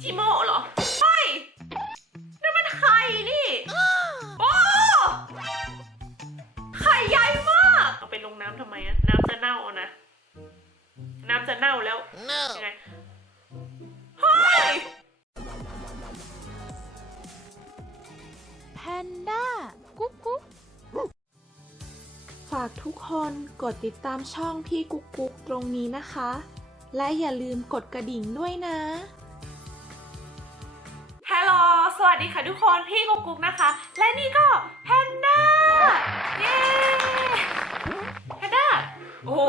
จิโมะเหรอเฮ้ยนั่นมันไข่นี่ โอ้ไข่ใหญ่มาก เอาไปลงน้ำทำไมอะน้ำจะเน่าเอานะ น้ำจะเน่าแล้วยังไงเฮ้ยแพนด้า กุ๊กกุ๊กฝากทุกคนกดติดตามช่องพี่กุ๊กกุ๊กตรงนี้นะคะ และอย่าลืมกดกระดิ่งด้วยนะ ดีค่ะทุกคนพี่กุ๊กกุ๊กนะคะ และนี่ก็แพนด้าเย้แพนด้าโอ้โห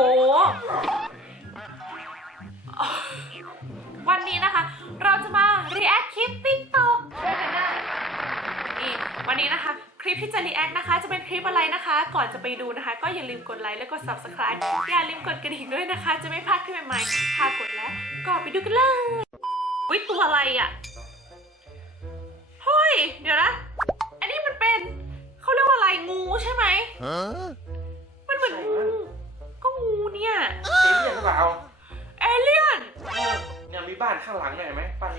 วันนี้นะคะ เราจะมา react คลิป TikTok ช่วยแพนด้านี่วันนี้นะคะ คลิปที่จะ react นะคะ จะเป็นคลิปอะไรนะคะ ก่อนจะไปดูนะคะ ก็อย่าลืมกดไลค์และกด subscribe อย่าลืมกดกระดิ่งด้วยนะคะ จะไม่พลาดคลิปใหม่ๆถ้ากดแล้วก็ไปดูกันเลยวิตัวอะไรอะ ย เดี๋ยวนะ อันนี้มันเป็นเขาเรียกว่าอะไรงูใช่ไหมมันเหมือนงูก็งูเนี่ยเอเลี่ยนหรือเปล่าเอเลี่ยนเออเนี่ยมีบ้านข้างหลังเนี่ยเห็นไหมบ้าน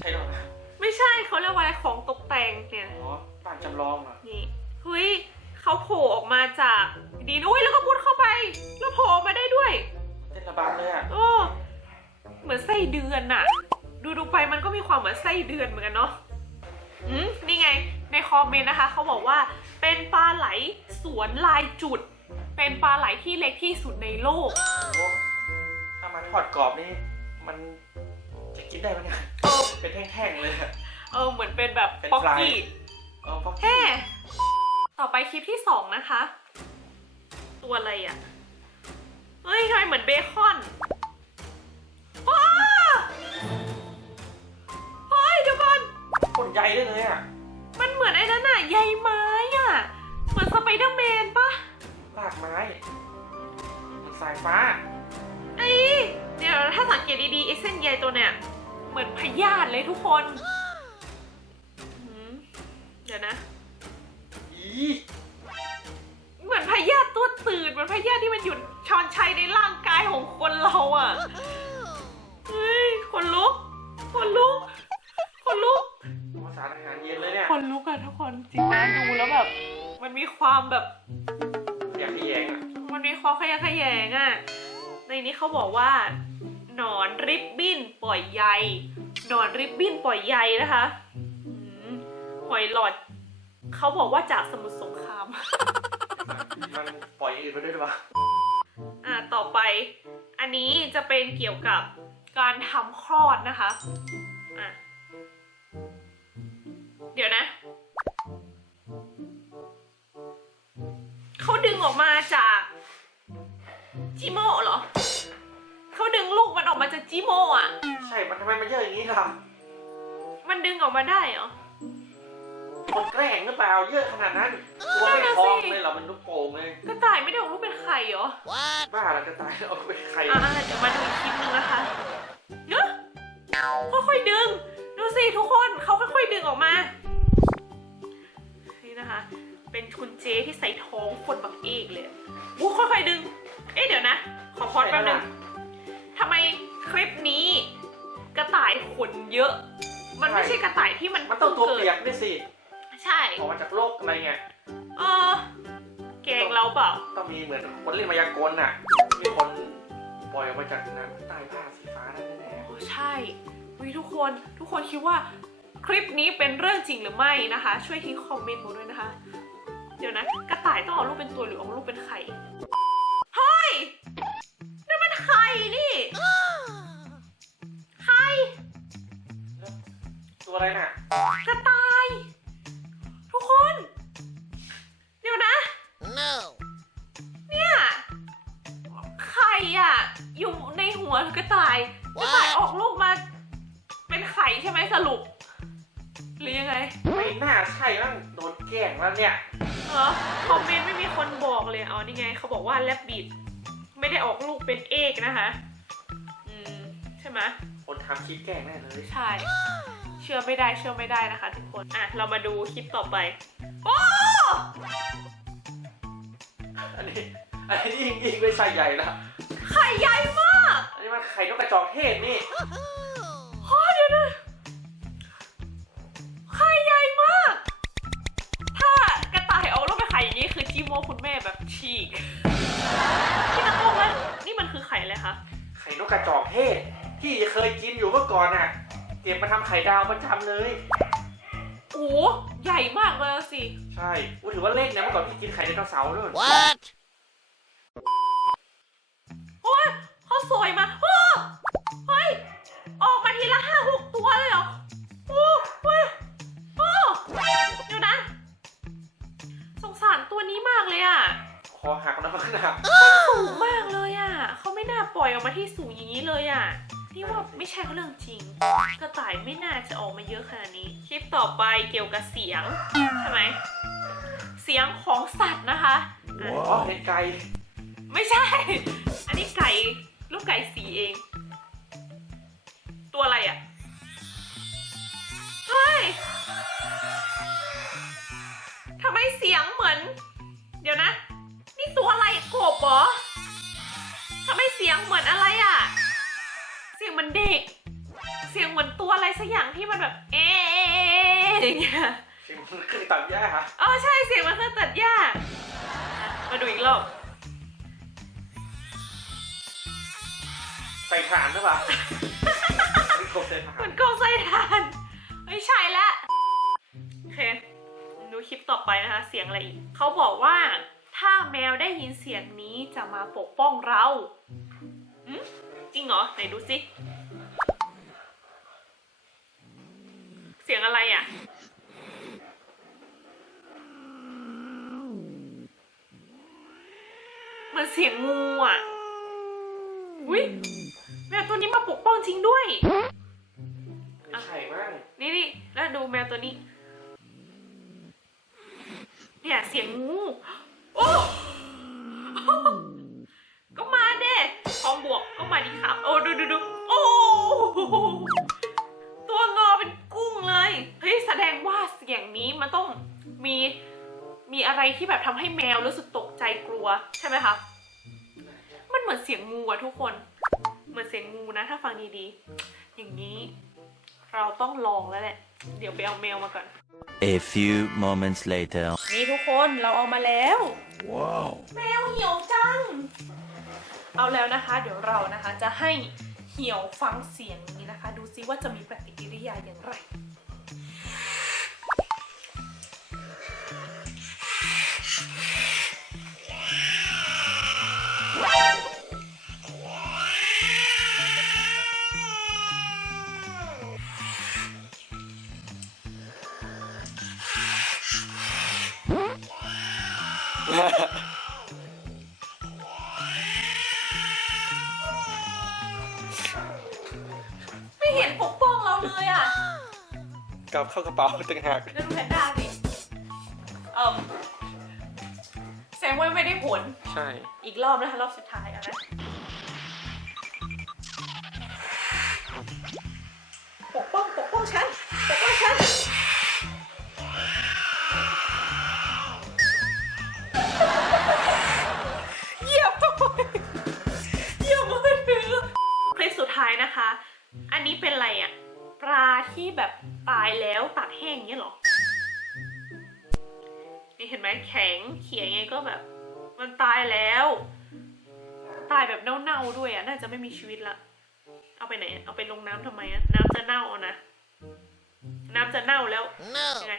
ใช่หรอนะไม่ใช่เขาเรียกว่าอะไรของตกแต่งเนี่ย อ๋อบ้านจำลองเหรอนี่เฮ้ยเขาโผล่ออกมาจากดินอุ้ยแล้วก็มุดเข้าไป แล้วโผล่ออกมาได้ด้วย เต้นระบำเลยอะโอ้เหมือนไส้เดือนน่ะ ดูดูๆไปมันก็มีความเหมือนไส้เดือนเหมือนกันเนาะ อืมนี่ไงในคอมเมนต์นะคะเขาบอกว่าเป็นปลาไหลสวนลายจุด เป็นปลาไหลที่เล็กที่สุดในโลก โอ้โหถ้ามาทอดกรอบนี่มันจะกินได้ไหมเนี่ยเออ เป็นแท่งๆเลยอะ เออเหมือนเป็นแบบเป็นป๊อกฟราย กี้เออพ็อกแฮ่ต่อไปคลิปที่สองนะคะ ตัวอะไรอะเฮ้ยทำไมเหมือนเบคอน คนใหญ่ได้เลยอะมันเหมือนไอ้นั่นน่ะใยไม้อะเหมือนสไปเดอร์แมนปะรากไม้มันสายฟ้า ไอ้เดี๋ยวถ้าสังเกตดีๆไอ้เส้นใยตัวเนี้ยเหมือนพยาธิเลยทุกคนหืมเดี๋ยวนะ อีเหมือนพยาธิตัวตื่นเหมือนพยาธิที่มันอยู่ชอนชัยในร่างกายของคนเราอะเฮ้ยคนลุก มันมีความแบบ อยากขยงอะมันมีความขยะแขยงอะในนี้เขาบอกว่าหนอนริบบิ้นปล่อยใยหนอนริบบิ้นปล่อยใยนะคะอืมหอยหลอด เขาบอกว่าจากสมุทรสงคราม มันปล่อยอย่างอื่นไปด้วยหรือเปล่าอ่าต่อไป อันนี้จะเป็นเกี่ยวกับการทำคลอดนะคะอะเดี๋ยวนะ เขาดึงออกมาจากจิโมเหรอ เขาดึงลูกมันออกมาจากจิโมอะ ใช่ มันทำไมมันเยอะอย่างนี้ล่ะมันดึงออกมาได้เหรอ คนแกล้งหรือเปล่า เยอะขนาดนั้น ตัวไม่นั่นน่ะพองสิเลยเหรอ มันลูกโป่งเลย กระต่ายไม่ได้ออกลูกเป็นไข่เหรอ บ้าแล้วจะตายเอาไปใครอ่าเดี๋ยวมาดูอีกคลิปนึงนะคะเนอะค่อยๆดึง ดูสิทุกคนเขาค่อยๆดึงออกมานี่นะคะ เป็นคุณเจที่ใส่ท้องคนบักเอกเลยวู้ค่อยๆดึง เอ๊ะเดี๋ยวนะ ขอพอดแป๊บนึงทำไมคลิปนี้ กระต่ายขนเยอะ มันไม่ใช่กระต่ายที่มันมันต้องตัวพิ่เปียกด้วยสิ ใช่ ออกมาจากโลกอะไรเงี้ยเออแกงเราเปล่า ต้องมีเหมือนคนเล่นมายากลน่ะ มีคนปล่อยออกมาจากน้ำใต้ผ้าสีฟ้านั่นแน่โอ้ใช่วิทุกคนทุกคนคิดว่าคลิปนี้เป็นเรื่องจริงหรือไม่นะคะ ช่วยทิ้งคอมเมนต์มาด้วยนะคะ เดี๋ยวนะ กระต่ายต้องเอาลูกเป็นตัวหรือเอาลูกเป็นไข่ เฮ้ยนั่นมันไข่นี่ ไข่ ตัวอะไรน่ะ กระต่าย ทุกคน เดี๋ยวนะเนี่ย ไข่อะอยู่ในหัวกระต่าย กระต่ายออกลูกมา เป็นไข่ใช่ไหมสรุป หรือยังไง ไม่น่าใช่มั้งโดนแกล้งแล้วเนี่ย เหรอคอมเมนต์ไม่มีคนบอกเลยอ๋อนี่ไงเขาบอกว่าแลบบิดไม่ได้ออกลูกเป็นเอกนะคะ อืม ใช่ไหมคนทำคลิปแกล้งแน่เลยใช่ เชื่อไม่ได้เชื่อไม่ได้นะคะ ทุกคน อะ เรามาดูคลิปต่อไป โอ้ อันนี้ อันนี้ยิงยิงไม่ใส่ใหญ่ละไข่ใหญ่มาก อันนี้มันไข่นกกระจอกเทศนี่ มาทำไข่ดาวประจำเลย โอ้โหใหญ่มากเลยสิ ใช่อู้ถือว่าเล็กนะเมื่อก่อนพี่กินไข่ไดโนเสาร์ด้วย What โอ้ยเขาสวยมาโอ้เฮ้ย ออกมาทีละห้าหกตัวเลยเหรอ โอ้เฮ้ยโอ้เดี๋ยวนะ สงสารตัวนี้มากเลยอะคอหักแล้วขนาดสูงมากเลยอะ เขาไม่น่าปล่อยออกมาที่สูงอย่างนี้เลยอะ พี่ว่าไม่ใช่เขาเรื่องจริง กระต่ายไม่น่าจะออกมาเยอะขนาดนี้ คลิปต่อไปเกี่ยวกับเสียง ใช่ไหม เสียงของสัตว์นะคะอะอ๋อเห็นไก่ไม่ใช่ อันนี้ไก่ลูกไก่สีเอง ตัวอะไรอะเฮ้ยทำไมเสียงเหมือน เดี๋ยวนะ นี่ตัวอะไรกบเหรอทำไมเสียงเหมือนอะไรอะเสี ยงเหมือนเด็ก เสียงเหมือนตัวอะไรสักอย่างที่มันแบบ เอ๊ะอย่างเงี้ยเสียงมันขึ้นตัดหญ้าเออใช่เสียงมันคือตัดหญ้าอะมาดูอีกรอบใส่ถ่านหรือเปล่าพี่กบใส่ถ่าเหมืนอนกองไส้ทานไม่ใช่ละโอเคดูคลิปต่อไปนะคะ เสียงอะไรอีกเขาบอกว่า ถ้าแมวได้ยินเสียงนี้จะมาปกป้องเราอืม จริงเหรอ ไหนดูสิ เสียงอะไรอะ เหมือนเสียงงูอะ อุ้ยแมวตัวนี้มาปกป้องจริงด้วยไม่ใช่มั้งนี่นี่แล้วดูแมวตัวนี้ เนี่ยเสียงงูโอ้ ก็มาเด้พร้อมบวก ก็มาดีครับ โอ้ดูดูดูโอ้ตัวงอเป็นกุ้งเลย เฮ้ยแสดงว่าเสียงนี้มันต้องมีมีอะไรที่แบบทำให้แมวรู้สึกตกใจกลัวใช่ไหมคะ มันเหมือนเสียงงูอะทุกคน เหมือนเสียงงูนะ ถ้าฟังดีๆ อย่างนี้เราต้องลองแล้วแหละ เดี๋ยวไปเอาแมวมาก่อน A few moments later. นี่ทุกคนเราเอามาแล้ว Wow. แมวเหี่ยวจัง เอาแล้วนะคะ เดี๋ยวเรานะคะจะให้เหี่ยวฟังเสียงนี้นะคะ ดูซิว่าจะมีปฏิกิริยาอย่างไร เราเลยอะกลับเข้ากระเป๋าต่างหากแล้วดูแพนด้าสิเอ่มแซงว่าไม่ได้ผล ใช่ อีกรอบนะคะรอบสุดท้ายเอานะ ที่แบบตายแล้วตากแห้งเงี้ยเหรอ นี่เห็นไหมแข็งเขียงไงก็แบบ มันตายแล้ว ตายแบบเน่าๆด้วยอะ น่าจะไม่มีชีวิตละ เอาไปไหนอะเอาไปลงน้ำทำไมอะ น้ำจะเน่าเอานะ น้ำจะเน่าแล้ว No ยังไง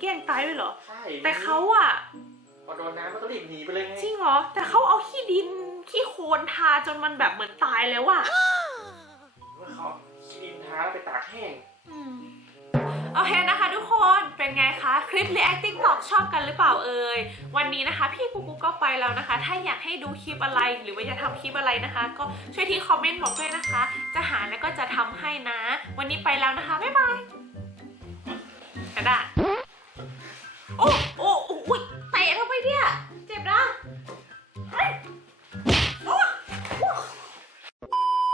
แกล้งตายด้วยเหรอ ใช่แต่เขาอะพอโดนน้ำมันก็รีบหนีไปเลยไงจริงเหรอ แต่เขาเอาขี้ดินขี้โคลนทาจนมันแบบเหมือนตายแล้วอะว่าเขาขี้ดินท้าแล้วไปตากแห้งโอเคนะคะทุกคนเป็นไงคะ คลิป reacting talk ชอบกันหรือเปล่าเอ่ย วันนี้นะคะ พี่กูกูก็ไปแล้วนะคะ ถ้าอยากให้ดูคลิปอะไรหรือว่าอยากทำคลิปอะไรนะคะ ก็ช่วยที่คอมเมนต์บอกด้วยนะคะ จะหาแล้วก็จะทำให้นะ วันนี้ไปแล้วนะคะ บ๊ายบายกระดาษ โอ้โอ้